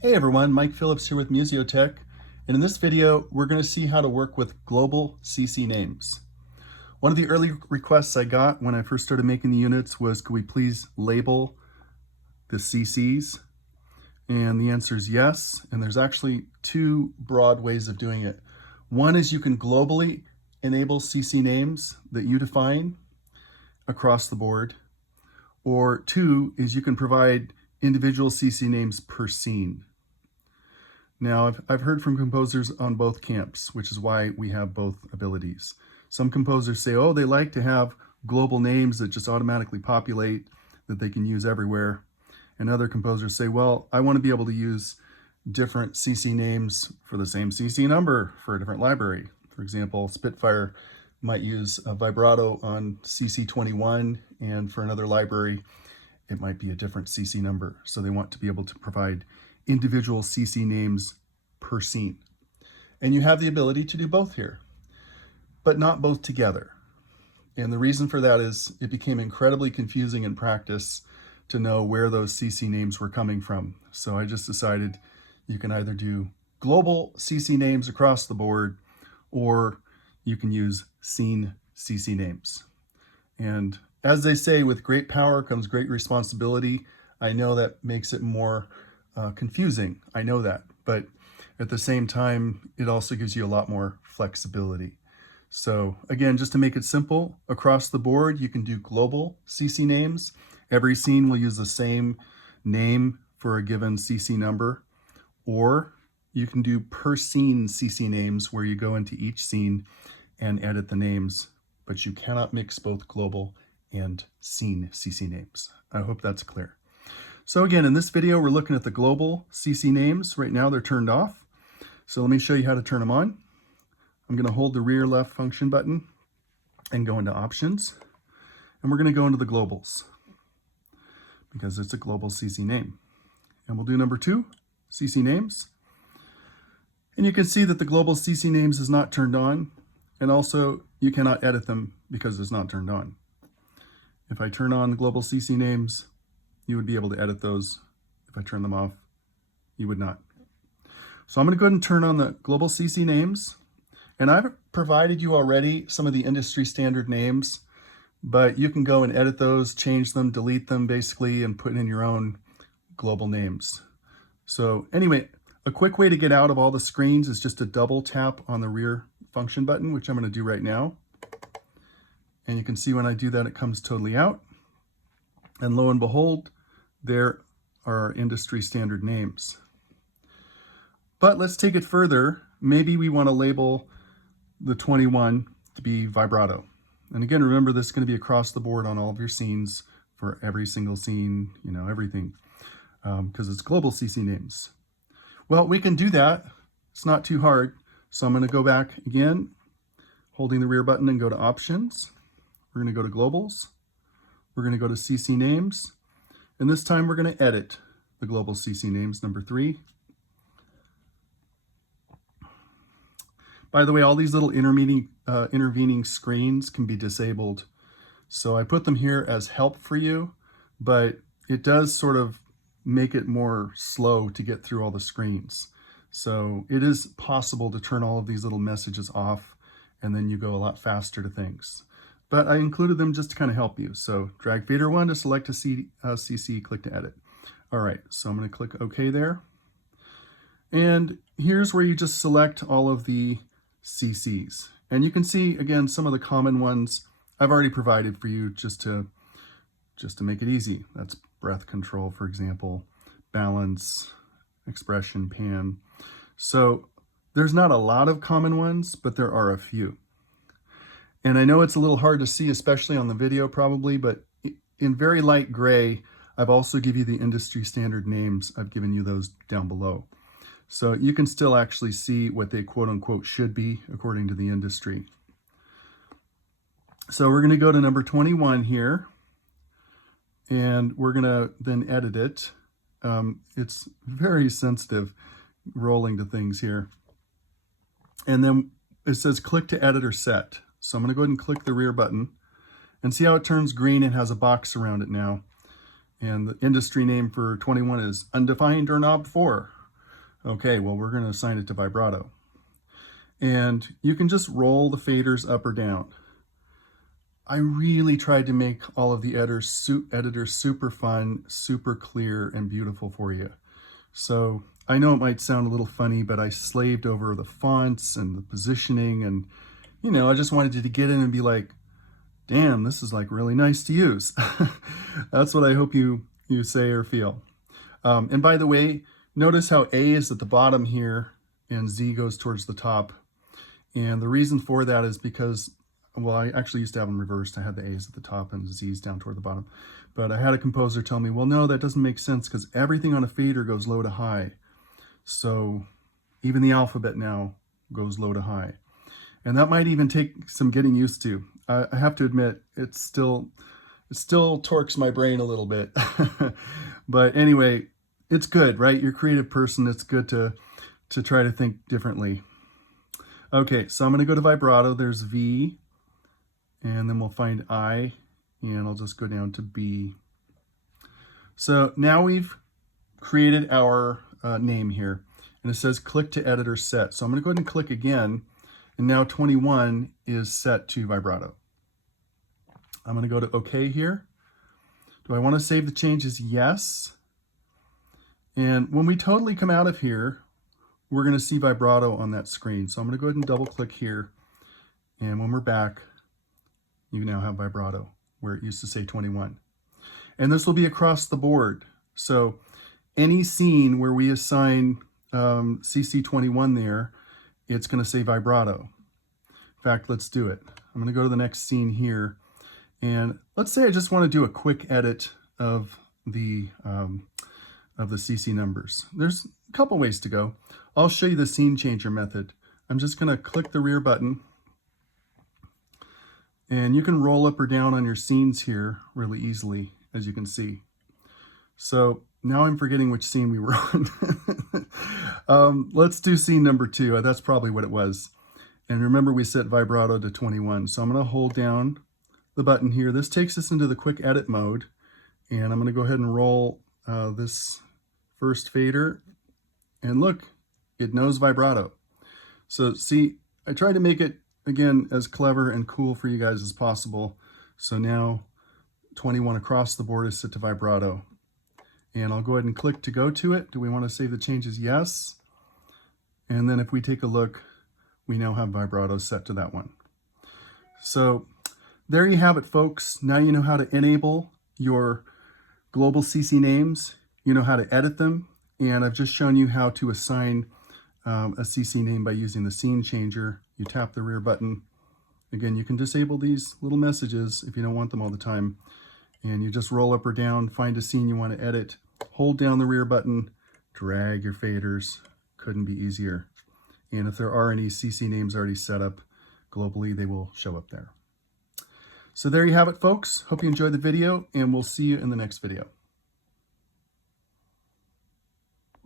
Hey everyone, Mike Phillips here with Museotech, and in this video we're going to see how to work with global CC names. One of the early requests I got when I first started making the units was, could we please label the CCs? And the answer is yes, and there's actually two broad ways of doing it. One is you can globally enable CC names that you define across the board, or two is you can provide individual CC names per scene. Now, I've heard from composers on both camps, which is why we have both abilities. Some composers say, oh, they like to have global names that just automatically populate that they can use everywhere. And other composers say, well, I want to be able to use different CC names for the same CC number for a different library. For example, Spitfire might use a vibrato on CC21, and for another library, it might be a different CC number. So they want to be able to provide individual CC names per scene. And you have the ability to do both here, but not both together. And the reason for that is it became incredibly confusing in practice to know where those CC names were coming from. So I just decided you can either do global CC names across the board, or you can use scene CC names. And as they say, with great power comes great responsibility. I know that makes it more confusing, I know that, but at the same time, it also gives you a lot more flexibility. So again, just to make it simple, across the board, you can do global CC names. Every scene will use the same name for a given CC number, or you can do per scene CC names where you go into each scene and edit the names, but you cannot mix both global and scene CC names. I hope that's clear. So again, in this video, we're looking at the global CC names. Right now they're turned off. So let me show you how to turn them on. I'm going to hold the rear left function button and go into options. And we're going to go into the globals because it's a global CC name. And we'll do number 2, CC names. And you can see that the global CC names is not turned on. And also you cannot edit them because it's not turned on. If I turn on the global CC names, you would be able to edit those. If I turn them off, you would not. So I'm going to go ahead and turn on the global CC names. And I've provided you already some of the industry standard names, but you can go and edit those, change them, delete them basically, and put in your own global names. So anyway, a quick way to get out of all the screens is just to double tap on the rear function button, which I'm going to do right now. And you can see when I do that, it comes totally out. And lo and behold, there are our industry standard names. But let's take it further. Maybe we want to label the 21 to be vibrato. And again, remember, this is going to be across the board on all of your scenes for every single scene, you know, everything, because it's global CC names. Well, we can do that. It's not too hard. So I'm going to go back again, holding the rear button, and go to options. We're going to go to globals. We're going to go to CC names. And this time we're going to edit the global CC names, number 3. By the way, all these little intervening screens can be disabled. So I put them here as help for you, but it does sort of make it more slow to get through all the screens. So it is possible to turn all of these little messages off, and then you go a lot faster to things. But I included them just to kind of help you. So drag fader 1 to select a CC, click to edit. All right, so I'm going to click OK there. And here's where you just select all of the CCs. And you can see, again, some of the common ones I've already provided for you just to make it easy. That's breath control, for example, balance, expression, pan. So there's not a lot of common ones, but there are a few. And I know it's a little hard to see, especially on the video probably, but in very light gray, I've also given you the industry standard names. I've given you those down below. So you can still actually see what they quote unquote should be according to the industry. So we're going to go to number 21 here, and we're going to then edit it. It's very sensitive rolling to things here. And then it says click to edit or set. So I'm going to go ahead and click the rear button and see how it turns green and has a box around it now. And the industry name for 21 is undefined or knob 4. Okay, well, we're going to assign it to vibrato. And you can just roll the faders up or down. I really tried to make all of the editors super fun, super clear, and beautiful for you. So I know it might sound a little funny, but I slaved over the fonts and the positioning, and I just wanted you to get in and be like, damn, this is like really nice to use. That's what I hope you say or feel. And by the way, notice how A is at the bottom here and Z goes towards the top. And the reason for that is because, well, I actually used to have them reversed. I had the A's at the top and the Z's down toward the bottom. But I had a composer tell me, well, no, that doesn't make sense because everything on a fader goes low to high. So even the alphabet now goes low to high. And that might even take some getting used to. I have to admit, it still torques my brain a little bit. But anyway, it's good, right? You're a creative person. It's good to try to think differently. Okay, so I'm going to go to vibrato. There's V, and then we'll find I, and I'll just go down to B. So now we've created our name here, and it says click to edit or set. So I'm going to go ahead and click again, and now 21 is set to vibrato. I'm going to go to OK here. Do I want to save the changes? Yes. And when we totally come out of here, we're going to see vibrato on that screen. So I'm going to go ahead and double click here. And when we're back, you now have vibrato where it used to say 21. And this will be across the board. So any scene where we assign CC21 there, it's going to say vibrato. In fact, let's do it. I'm going to go to the next scene here. And let's say I just want to do a quick edit of the CC numbers. There's a couple ways to go. I'll show you the scene changer method. I'm just going to click the rear button, and you can roll up or down on your scenes here really easily, as you can see. So now I'm forgetting which scene we were on. Let's do scene number 2. That's probably what it was. And remember, we set vibrato to 21. So I'm going to hold down the button here. This takes us into the quick edit mode, and I'm going to go ahead and roll this first fader, and look, it knows vibrato. So see, I tried to make it again as clever and cool for you guys as possible. So now 21 across the board is set to vibrato, and I'll go ahead and click to go to it. Do we want to save the changes? Yes. And then if we take a look, we now have vibrato set to that one. So there you have it, folks. Now you know how to enable your global CC names. You know how to edit them. And I've just shown you how to assign a CC name by using the scene changer. You tap the rear button. Again, you can disable these little messages if you don't want them all the time. And you just roll up or down, find a scene you want to edit, hold down the rear button, drag your faders. Couldn't be easier. And if there are any CC names already set up globally, they will show up there. So there you have it, folks. Hope you enjoyed the video, and we'll see you in the next video.